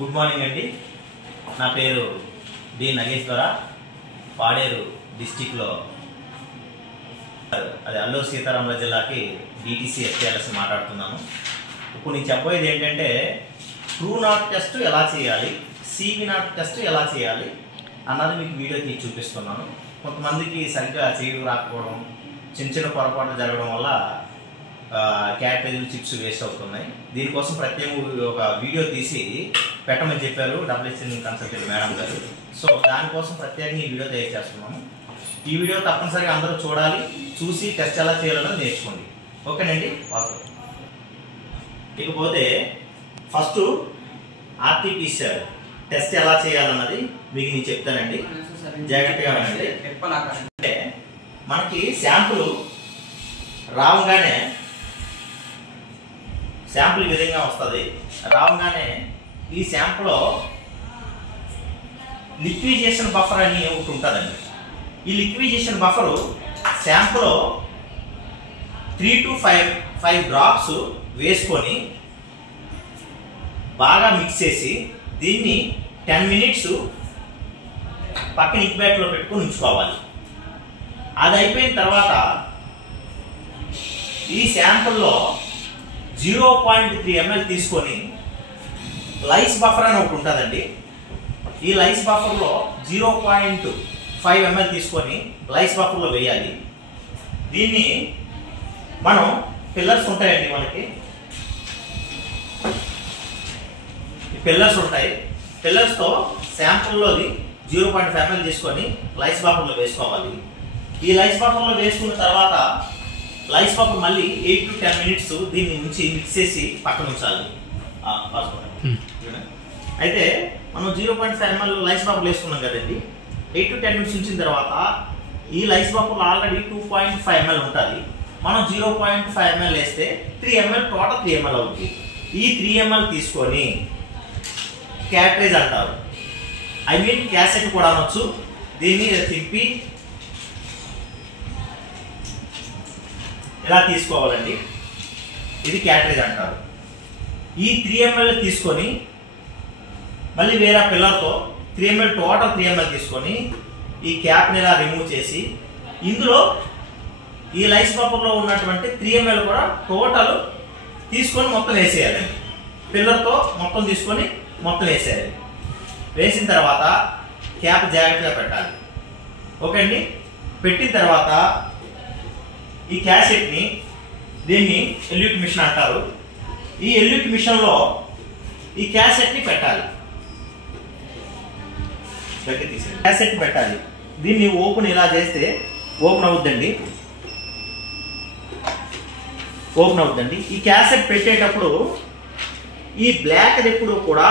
Good morning అండి. నా పేరు డి నగేశ్వర. పాడేరు డిస్టిక్లో అది అల్లూరు సీతారామరాజు జిల్లాకి డిటిసి ఎఫ్టీఎల్ఎస్ మాట్లాడుతున్నాను. ఇప్పుడు నేను చెప్పబోయేది ఏంటంటే ట్రూ నాట్ టెస్ట్ ఎలా చేయాలి, సివి నాట్ టెస్ట్ ఎలా చేయాలి అన్నది మీకు వీడియో తీసి చూపిస్తున్నాను. కొంతమందికి సరిగ్గా చేయడం రాకపోవడం, చిన్న చిన్న పొరపాట్లు జరగడం వల్ల క్యాటరేజీలు చిప్స్ వేస్ట్ అవుతున్నాయి. దీనికోసం ప్రత్యేకంగా ఒక వీడియో తీసి పెట్టమని చెప్పారు డబ్ల్యూహెచ్ఎన్ కన్సల్టెంట్ మేడం గారు. సో దానికోసం ప్రత్యేకంగా ఈ వీడియో తయారు చేస్తున్నాము. ఈ వీడియో తప్పనిసరిగా అందరూ చూడాలి, చూసి టెస్ట్ ఎలా చేయాలో నేర్చుకోండి. ఓకేనండి. వాస్తవం. ఇకపోతే ఫస్ట్ ఆర్టీపీసీఆర్ టెస్ట్ ఎలా చేయాలన్నది మీకు నేను చెప్తానండి. జాగ్రత్తగా వినండి. అంటే మనకి శాంపుల్ రావగానే శాంపుల్ ఈ విధంగా వస్తుంది. రావగానే ఈ శాంపుల్లో లిక్విజేషన్ బఫర్ అని ఒకటి ఉంటుందండి. ఈ లిక్విజేషన్ బఫరు శాంపుల్లో 3 to 5 డ్రాప్స్ వేసుకొని బాగా మిక్స్ చేసి దీన్ని 10 minutes పక్కన ఇంక్యుబేటర్లో పెట్టుకొని ఉంచుకోవాలి. అది అయిపోయిన తర్వాత ఈ శాంపుల్లో 0.3 ml తీసుకొని లైస్ బఫర్ అని ఒకటి ఉంటుందండి. ఈ లైస్ బఫర్లో 0.5 ml తీసుకొని లైస్ బఫర్లో వేయాలి. దీన్ని మనం పిల్లర్స్ ఉంటాయండి, మనకి పిల్లర్స్ ఉంటాయి. పిల్లర్స్తో శాంపుల్లోది 0.5 ml తీసుకొని లైస్ బఫర్లో వేసుకోవాలి. ఈ లైస్ బఫర్లో వేసుకున్న తర్వాత లైస్ బఫర్ మళ్ళీ 8 to 10 minutes దీన్ని నుంచి మిక్స్ చేసి పక్కన ఉంచాలి. అయితే మనం 0.5 ml లైస్ బఫర్ వేసుకున్నాం కదండి. 8 to 10 minutes ఉంచిన తర్వాత ఈ లైస్ బఫర్లో ఆల్రెడీ 2.5 ml ఉంటుంది. మనం 0.5 ml వేస్తే 3 ml టోటల్ 3 ml అవుతుంది. ఈ 3 ml తీసుకొని క్యాటరేజ్ అంటారు, ఐ మీన్ క్యాసెట్ కూడా అనొచ్చు. దీన్ని తిప్పి ఇలా తీసుకోవాలండి. ఇది క్యాటరేజ్ అంటారు. ఈ 3 ml తీసుకొని మళ్ళీ వేరే పిల్లర్తో 3 ml టోటల్ 3 ml తీసుకొని ఈ క్యాప్ని ఇలా రిమూవ్ చేసి ఇందులో ఈ లైస్ బఫర్లో ఉన్నటువంటి 3 ml కూడా టోటల్ తీసుకొని మొత్తం వేసేయాలండి. పిల్లర్తో మొత్తం తీసుకొని మొత్తం వేసేయాలి. వేసిన తర్వాత క్యాప్ జాగ్రత్తగా పెట్టాలి. ఓకే అండి. పెట్టిన తర్వాత ఈ క్యాసెట్ని దీన్ని ఎల్యూట్ మిషన్ అంటారు. ఈ ఎల్యూట్ మిషన్లో ఈ క్యాసెట్ని పెట్టాలి. క్యాసెట్ పెట్టాలి. దీన్ని ఓపెన్ ఇలా చేస్తే ఓపెన్ అవుద్దండి. ఓపెన్ అవుద్దండి. ఈ క్యాసెట్ పెట్టేటప్పుడు ఈ బ్లాక్ ఎప్పుడు కూడా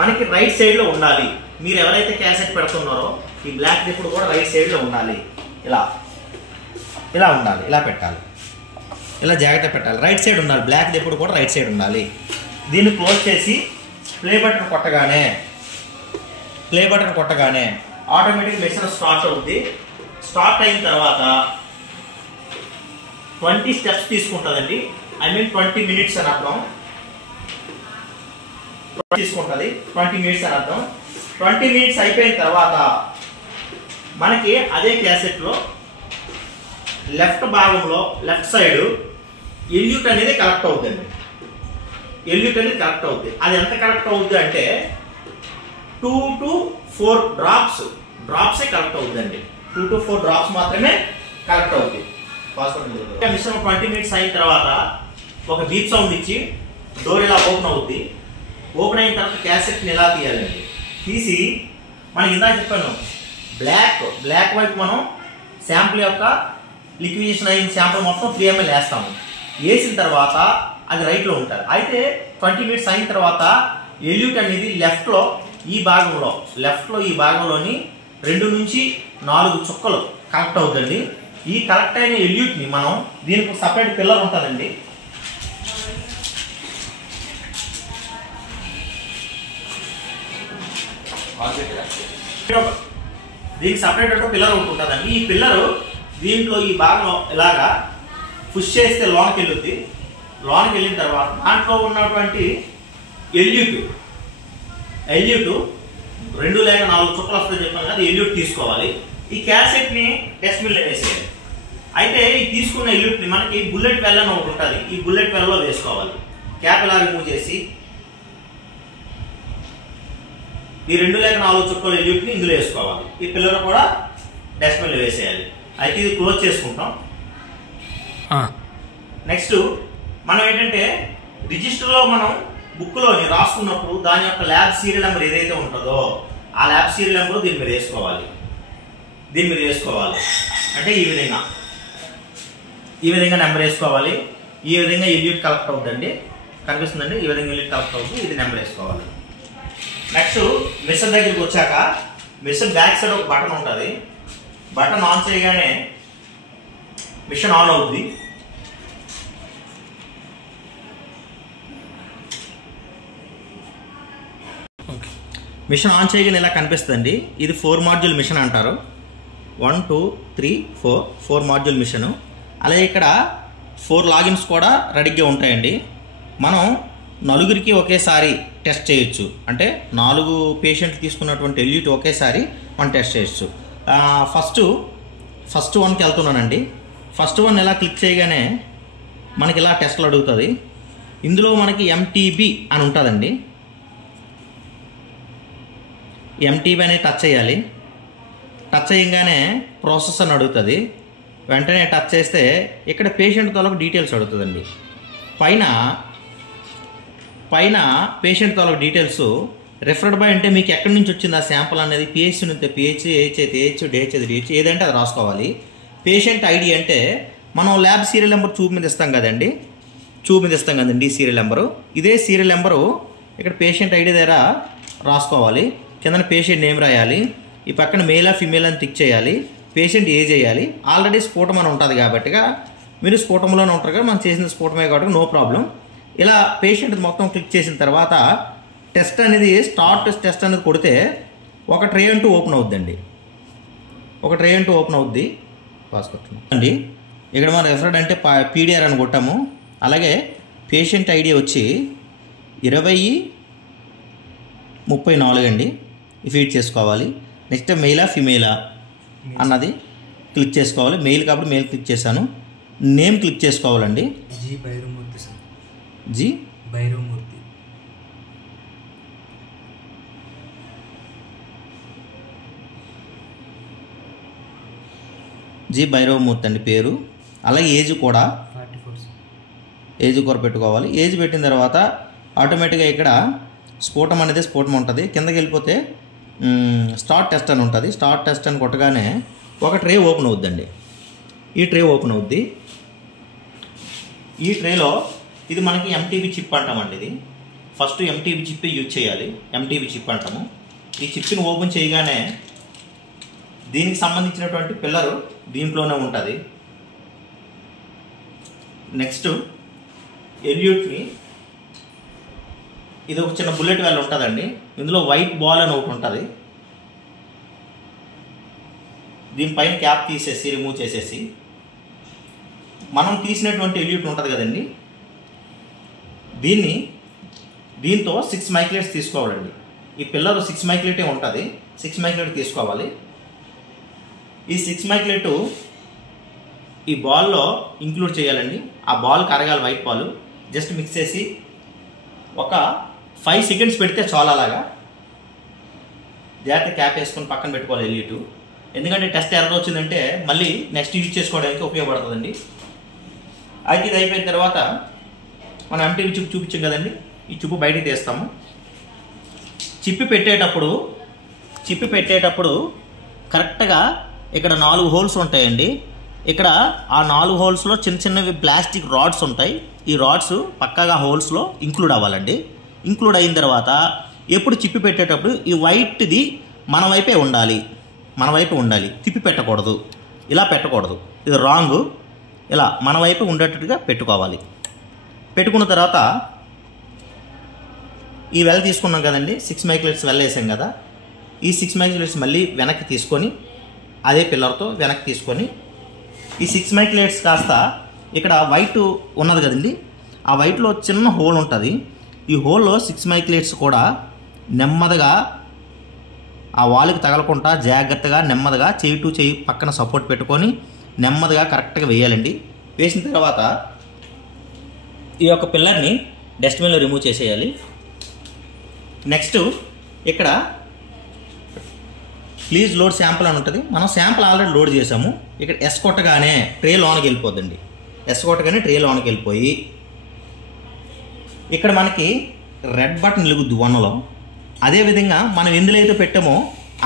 మనకి రైట్ సైడ్లో ఉండాలి. మీరు ఎవరైతే క్యాసెట్ పెడుతున్నారో ఈ బ్లాక్ ఎప్పుడు కూడా రైట్ సైడ్లో ఉండాలి. ఇలా ఇలా ఉండాలి. ఇలా పెట్టాలి. ఇలా జాగ్రత్త పెట్టాలి. రైట్ సైడ్ ఉండాలి. బ్లాక్ ఎప్పుడు కూడా రైట్ సైడ్ ఉండాలి. దీన్ని క్లోజ్ చేసి ప్లే బటన్ కొట్టగానే ఆటోమేటిక్ మెషిన్ స్టార్ట్ అవుతుంది. స్టార్ట్ అయిన తర్వాత 20 steps తీసుకుంటుందండి. ఐ మీన్ 20 minutes అని అర్థం. తీసుకుంటుంది 20 minutes అని అర్థం. 20 minutes అయిపోయిన తర్వాత మనకి అదే క్యాసెట్లో లెఫ్ట్ భాగంలో లెఫ్ట్ సైడ్ ఎల్యూట్ అనేది కనెక్ట్ అవుతుందండి. ఎల్యూట్ అనేది కనెక్ట్ అవుతుంది. అది ఎంత కనెక్ట్ అవుతుంది అంటే 2 to 4 డ్రాప్సే కనెక్ట్ అవుతుందండి. 2 to 4 డ్రాప్స్ మాత్రమే కనెక్ట్ అవుతుంది. మిషన్ 20 minutes అయిన తర్వాత ఒక బీప్ సౌండ్ ఇచ్చి డోర్ ఇలా ఓపెన్ అవుద్ది. ఓపెన్ అయిన తర్వాత క్యాసెట్ని ఎలా తీయాలండి. తీసి మనం ఇందాక చెప్పాను బ్లాక్ వైపు మనం శాంపుల్ యొక్క లిక్విజేషన్ అయిన శాంపుల్ మొత్తం 3 ml వేస్తాము. వేసిన తర్వాత అది రైట్లో ఉంటుంది. అయితే 20 minutes అయిన తర్వాత ఎల్యూట్ అనేది లెఫ్ట్లో ఈ భాగంలోని 2 నుంచి 4 చుక్కలు కనెక్ట్ అవుతుందండి. ఈ కనెక్ట్ అయిన ఎల్యూట్ని మనం దీనికి సపరేట్ పిల్లర్ ఉంటుందండి. దీనికి సపరేట్ పిల్లర్ ఒకటి ఉంటుందండి. ఈ పిల్లరు దీంట్లో ఈ భాగం ఇలాగా పుష్ చేస్తే లోనకి వెళ్ళుద్ది. లోనకి వెళ్ళిన తర్వాత దాంట్లో ఉన్నటువంటి ఎల్యూట్ ఎల్యూట్ 2 లేక 4 చుక్కలు వస్తాయి చెప్పాను కదా, ఎల్యూట్ తీసుకోవాలి. ఈ క్యాసెట్ని డస్ట్బిన్లో వేసేయాలి. అయితే ఈ తీసుకున్న ఎల్యూట్ని మనకి బుల్లెట్ వెల్ అని ఒకటి ఉంటుంది, ఈ బుల్లెట్ వెల్లో వేసుకోవాలి. క్యాప్ ఇలా రిమూవ్ చేసి ఈ 2 లేక 4 చుక్కల ఎల్యూట్ని ఇందులో వేసుకోవాలి. ఈ పిల్లలు కూడా డస్ట్బిన్లో వేసేయాలి. అయితే ఇది క్లోజ్ చేసుకుంటాం. నెక్స్ట్ మనం ఏంటంటే రిజిస్టర్లో మనం బుక్లోని రాసుకున్నప్పుడు దాని యొక్క ల్యాబ్ సీరియల్ నెంబర్ ఏదైతే ఉంటుందో ఆ ల్యాబ్ సీరియల్ నెంబర్ దీని మీద వేసుకోవాలి. అంటే ఈ విధంగా నెంబర్ వేసుకోవాలి. ఈ విధంగా ఎల్యూట్ కలెక్ట్ అవుతుందండి, కనిపిస్తుందండి. ఈ విధంగా ఎల్యూట్ కలెక్ట్ అవుతుంది, ఇది నెంబర్ వేసుకోవాలి. నెక్స్ట్ మిషన్ దగ్గరికి వచ్చాక మిషన్ బ్యాక్ సైడ్ ఒక బటన్ ఉంటుంది. బటన్ ఆన్ చేయగానే మిషన్ ఆన్ అవుతుంది. మిషన్ ఆన్ చేయగానే ఇలా కనిపిస్తుందండి. ఇది 4 మాడ్యూల్ మిషన్ అంటారు. 1 2 3 4 మాడ్యూల్ మిషను. అలాగే ఇక్కడ 4 లాగిన్స్ కూడా రెడీగా ఉంటాయండి. మనం 4కి ఒకేసారి టెస్ట్ చేయొచ్చు. అంటే 4 పేషెంట్లు తీసుకున్నటువంటి ఎల్యూట్ ఒకేసారి మనం టెస్ట్ చేయొచ్చు. ఫస్ట్ 1కి వెళ్తున్నానండి. ఫస్ట్ 1 ఇలా క్లిక్ చేయగానే మనకి ఇలా టెస్ట్లు అడుగుతుంది. ఇందులో మనకి ఎంటీబీ అని ఉంటుందండి. ఎంటీబీ అనేది టచ్ చేయాలి. టచ్ చేయగానే ప్రాసెస్ అని అడుగుతుంది. వెంటనే టచ్ చేస్తే ఇక్కడ పేషెంట్ తాలూకు డీటెయిల్స్ అడుగుతుందండి. పైన పేషెంట్ తాలూకు డీటెయిల్స్ రిఫర్డ్ బై అంటే మీకు ఎక్కడి నుంచి వచ్చింది ఆ శాంపుల్ అనేది, పిహెచ్ నుంచి పిహెచ్, ఏహెచ్ అయితే ఏహెచ్, డిహెచ్ అయితే డిహెచ్, ఏదంటే అది రాసుకోవాలి. పేషెంట్ ఐడి అంటే మనం ల్యాబ్ సీరియల్ నెంబర్ చూపు మీద ఇస్తాం కదండి, ఈ సీరియల్ నెంబరు. ఇదే సీరియల్ నెంబరు ఇక్కడ పేషెంట్ ఐడి దగ్గర రాసుకోవాలి. కింద పేషెంట్ నేమ్ రాయాలి. ఈ పక్కన మేలా ఫిమేల్ అని టిక్ చేయాలి. పేషెంట్ ఏజ్ చేయాలి. ఆల్రెడీ స్ఫోటం అని ఉంటుంది కాబట్టి మీరు స్ఫోటంలోనే ఉంటారు కదా, మనం చేసిన స్ఫోటమే కాబట్టి నో ప్రాబ్లం. ఇలా పేషెంట్ మొత్తం క్లిక్ చేసిన తర్వాత టెస్ట్ అనేది స్టార్ట్ టెస్ట్ అనేది కొడితే ఒక ట్రే అంటూ ఓపెన్ అవుద్దండి. అండి ఇక్కడ మనం రిఫర్డ్ అంటే పీడిఆర్ అని కొట్టాము. అలాగే పేషెంట్ ఐడి వచ్చి 2034 అండి. ఫీడ్ చేసుకోవాలి. నెక్స్ట్ మెయిలా ఫిమేలా అన్నది క్లిక్ చేసుకోవాలి. మెయిల్ కాబట్టి మెయిల్ క్లిక్ చేశాను. నేమ్ క్లిక్ చేసుకోవాలండి. జి భైరవమూర్తి అండి పేరు. అలాగే ఏజ్ కూడా పెట్టుకోవాలి. ఏజ్ పెట్టిన తర్వాత ఆటోమేటిక్గా ఇక్కడ స్ఫోటం ఉంటుంది. కిందకి వెళ్ళిపోతే స్టార్ట్ టెస్ట్ అని ఉంటుంది. స్టార్ట్ టెస్ట్ అని కొట్టగానే ఒక ట్రే ఓపెన్ అవుద్దండి. ఈ ట్రే ఓపెన్ అవుద్ది. ఈ ట్రేలో ఇది మనకి ఎంటీబీ చిప్ అంటామండి. ఇది ఫస్ట్ ఎంటీబీ చిప్ యూజ్ చేయాలి. ఎంటీబీ చిప్ అంటాము. ఈ చిప్ని ఓపెన్ చేయగానే దీనికి సంబంధించినటువంటి పిల్లరు దీంట్లోనే ఉంటుంది. నెక్స్ట్ ఎల్యూట్ని ఇది ఒక చిన్న బుల్లెట్ వెల్ ఉంటుందండి. ఇందులో వైట్ బాల్ అని ఒకటి ఉంటుంది. దీనిపైన క్యాప్ తీసేసి రిమూవ్ చేసేసి మనం తీసినటువంటి ఎల్యూట్ ఉంటుంది కదండి, దీంతో 6 మైక్లేట్స్ తీసుకోవాలండి. ఈ పిల్లలు 6 మైక్లేటే ఉంటుంది. 6 మైక్లేట్ తీసుకోవాలి. ఈ 6 మైక్లేటు ఈ బాల్లో ఇంక్లూడ్ చేయాలండి. ఆ బాల్ కరగాలి, వైట్ బాల్. జస్ట్ మిక్స్ చేసి ఒక 5 సెకండ్స్ పెడితే చాలా. అలాగా జాగ్రత్త క్యాప్ వేసుకొని పక్కన పెట్టుకోవాలి ఎల్యూట్. ఎందుకంటే టెస్ట్ ఎర్రర్ వచ్చిందంటే మళ్ళీ నెక్స్ట్ యూజ్ చేసుకోవడానికి ఉపయోగపడుతుందండి. అయితే ఇది అయిపోయిన తర్వాత మనం ఎంటీబీ చిప్ చూపించాం కదండి, ఈ చిప్పు బయటికి తీస్తాము. చిప్పి పెట్టేటప్పుడు కరెక్ట్గా ఇక్కడ 4 హోల్స్ ఉంటాయండి. ఇక్కడ ఆ 4 హోల్స్లో చిన్న చిన్నవి ప్లాస్టిక్ రాడ్స్ ఉంటాయి. ఈ రాడ్స్ పక్కాగా హోల్స్లో ఇంక్లూడ్ అవ్వాలండి. ఇంక్లూడ్ అయిన తర్వాత ఎప్పుడు చిప్పి పెట్టేటప్పుడు ఈ వైట్ది మన వైపే ఉండాలి. తిప్పి పెట్టకూడదు, ఇలా పెట్టకూడదు. ఇది రాంగ్. ఇలా మన వైపు ఉండేటట్టుగా పెట్టుకోవాలి. పెట్టుకున్న తర్వాత ఈ వెల్ తీసుకున్నాం కదండి, 6 మైక్లేట్స్ వెల్ వేసాం కదా, ఈ 6 మైక్లేట్స్ మళ్ళీ వెనక్కి తీసుకొని అదే పిల్లర్తో వెనక్కి తీసుకొని ఈ 6 మైక్లేట్స్ కాస్త ఇక్కడ వైట్ ఉన్నది కదండి, ఆ వైట్లో చిన్న హోల్ ఉంటుంది. ఈ హోల్లో 6 మైక్లేట్స్ కూడా నెమ్మదిగా ఆ వాల్కి తగలకుండా జాగ్రత్తగా నెమ్మదిగా చేయి టు చేయి పక్కన సపోర్ట్ పెట్టుకొని నెమ్మదిగా కరెక్ట్గా వేయాలండి. వేసిన తర్వాత ఈ యొక్క పిల్లర్ని డస్ట్బిన్లో రిమూవ్ చేసేయాలి. నెక్స్ట్ ఇక్కడ ప్లీజ్ లోడ్ శాంపుల్ అని ఉంటుంది. మనం శాంపుల్ ఆల్రెడీ లోడ్ చేసాము. ఇక్కడ ఎస్ కొట్టగానే ట్రే లోనికి వెళ్ళిపోద్దండి. ఎస్ కొట్టగానే ట్రే లోనికి వెళ్ళిపోయి ఇక్కడ మనకి రెడ్ బటన్ వెలుగుద్ది వన్లో. అదేవిధంగా మనం ఎందులో అయితే పెట్టామో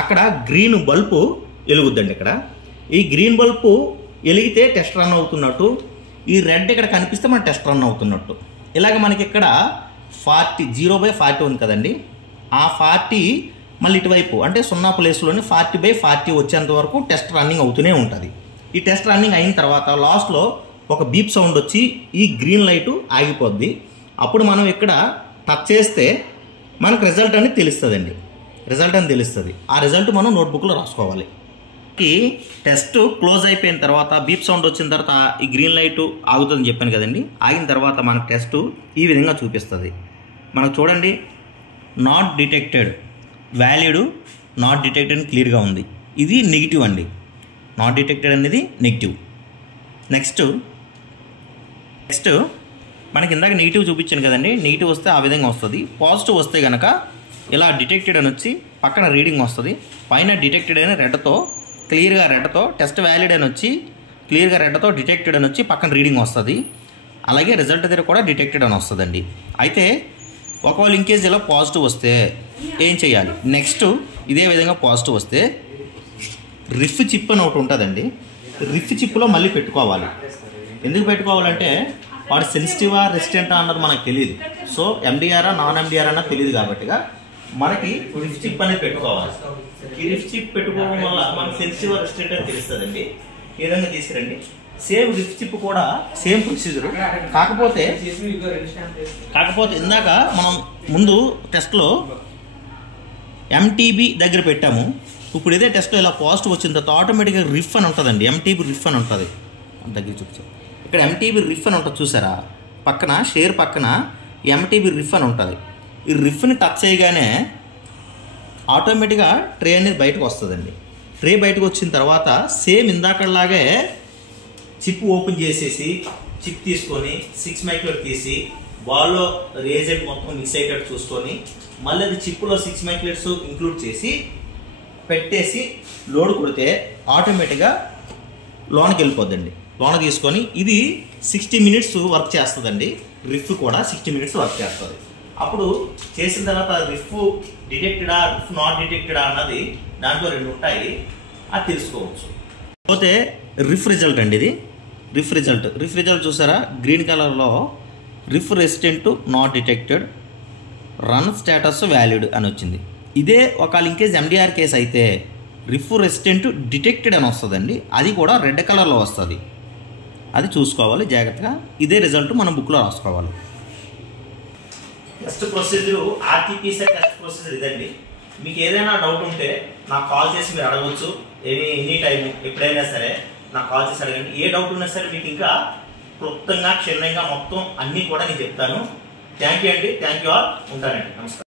అక్కడ గ్రీన్ బల్బు వెలుగుద్దండి. ఇక్కడ ఈ గ్రీన్ బల్బు వెలిగితే టెస్ట్ రన్ అవుతున్నట్టు, ఈ రెడ్ ఇక్కడ కనిపిస్తే మన టెస్ట్ రన్ అవుతున్నట్టు. ఇలాగ మనకి ఇక్కడ 0/40 ఉంది కదండి. ఆ 40 మళ్ళీ ఇటువైపు అంటే 0 ప్లేస్లోని 40/40 వచ్చేంత వరకు టెస్ట్ రన్నింగ్ అవుతూనే ఉంటుంది. ఈ టెస్ట్ రన్నింగ్ అయిన తర్వాత లాస్ట్లో ఒక బీప్ సౌండ్ వచ్చి ఈ గ్రీన్ లైటు ఆగిపోద్ది. అప్పుడు మనం ఇక్కడ టచ్ చేస్తే మనకు రిజల్ట్ అనేది తెలుస్తుందండి. రిజల్ట్ అని తెలుస్తుంది. ఆ రిజల్ట్ మనం నోట్బుక్లో రాసుకోవాలి. ఈ టెస్ట్ క్లోజ్ అయిపోయిన తర్వాత బీప్ సౌండ్ వచ్చిన తర్వాత ఈ గ్రీన్ లైట్ ఆగుతుందని చెప్పాను కదండి. ఆగిన తర్వాత మనకు టెస్ట్ ఈ విధంగా చూపిస్తుంది. మనకు చూడండి, not detected, valid, not detected అని క్లియర్గా ఉంది. ఇది నెగిటివ్ అండి. నాట్ డిటెక్టెడ్ అనేది నెగిటివ్. నెక్స్ట్ మనకి ఇందాక నెగిటివ్ చూపించాను కదండి. నెగిటివ్ వస్తే ఆ విధంగా వస్తుంది. పాజిటివ్ వస్తే కనుక ఇలా డిటెక్టెడ్ అని వచ్చి పక్కన రీడింగ్ వస్తుంది. పైన డిటెక్టెడ్ అని రెడ్తో క్లియర్గా రెడ్తో టెస్ట్ వ్యాలిడ్ అని వచ్చి క్లియర్గా రెడ్తో డిటెక్టెడ్ అని వచ్చి పక్కన రీడింగ్ వస్తుంది. అలాగే రిజల్ట్ దగ్గర కూడా డిటెక్టెడ్ అని వస్తుందండి. అయితే ఒకవేళ ఇంకేజ్ ఇలా పాజిటివ్ వస్తే ఏం చేయాలి? నెక్స్ట్ ఇదే విధంగా పాజిటివ్ వస్తే రిఫ్ చిప్ అని ఒకటి ఉంటుందండి. రిఫ్ చిప్లో మళ్ళీ పెట్టుకోవాలి. ఎందుకు పెట్టుకోవాలంటే వాడు సెన్సిటివా రెసిస్టెంటా అన్నది మనకు తెలియదు. సో ఎండిఆరా నాన్ ఎండిఆర్ అన్నది తెలియదు కాబట్టిగా మనకి రిఫ్ చిప్ అనేది పెట్టుకోవాలి. ఈ రిఫ్ చిప్ పెట్టుకోవడం వల్ల మనకి సెన్సిటివా రెసిస్టెంట్ అని తెలుస్తుందండి. ఈ విధంగా తీసుకురండి. సేమ్ రిఫ్ చిప్ కూడా సేమ్ ప్రొసీజర్. కాకపోతే ఇందాక మనం ముందు టెస్ట్లో ఎంటీబీ దగ్గర పెట్టాము. ఇప్పుడు ఇదే టెస్ట్లో ఇలా పాజిటివ్ వచ్చిన తర్వాత ఆటోమేటిక్గా రిఫ్ అని ఉంటుందండి. ఎంటీబీ రిఫ్ అని ఉంటుంది. దగ్గర చూపించాం. ఇక్కడ ఎంటీబీ రిఫ్ అని ఉంటుంది చూసారా? పక్కన షేర్ పక్కన ఎంటీబీ రిఫ్ అని ఉంటుంది. ఈ రిఫ్ని టచ్ చేయగానే ఆటోమేటిక్గా ట్రే అనేది బయటకు వస్తుందండి. ట్రే బయటకు వచ్చిన తర్వాత సేమ్ ఇందాకలాగే చిప్ ఓపెన్ చేసేసి చిప్ తీసుకొని 6 మైక్రోవేవ్ తీసి బాల్లో రేజెంట్ మొత్తం మిక్స్ అయ్యేటట్టు చూసుకొని మళ్ళీ అది చిప్లో 6 మైక్రోవేవ్స్ ఇంక్లూడ్ చేసి పెట్టేసి లోడ్ కొడితే ఆటోమేటిక్గా లోనికి వెళ్ళిపోద్దండి. లోన తీసుకొని ఇది 60 మినిట్స్ వర్క్ చేస్తుందండి. రిఫ్ కూడా 60 మినిట్స్ వర్క్ చేస్తుంది. అప్పుడు చేసిన తర్వాత రిఫ్ డిటెక్టెడా రిఫ్ నాట్ డిటెక్టెడా అన్నది దాంట్లో 2 ఉంటాయి. అది తెలుసుకోవచ్చు. పోతే రిఫ్ రిజల్ట్ అండి. ఇది రిఫ్ రిజల్ట్ చూసారా? గ్రీన్ కలర్లో RIF resistant not detected, run status valid అని వచ్చింది. ఇదే ఒక ఇంకేజ్ ఎండిఆర్ కేసు అయితే రిఫ్ రెసిస్టెంట్ డిటెక్టెడ్ అని వస్తుందండి. అది కూడా రెడ్ కలర్లో వస్తుంది. అది చూసుకోవాలి జాగ్రత్తగా. ఇదే రిజల్ట్ మనం బుక్లో రాసుకోవాలి. టెస్ట్ ప్రొసీజర్ ఆర్టీపీసీ టెస్ట్ ప్రొసీజర్ ఇదండి. మీకు ఏదైనా డౌట్ ఉంటే నాకు కాల్ చేసి మీరు అడగవచ్చు. ఎనీ టైం ఎప్పుడైనా సరే నాకు కాల్ చేసి అడగండి. ఏ డౌట్ ఉన్నా సరే మీకు ఇంకా క్లుప్తంగా క్షుణ్ణంగా మొత్తం అన్నీ కూడా నేను చెప్తాను. థ్యాంక్ యూ అండి. Thank you all. ఉంటానండి. నమస్కారం.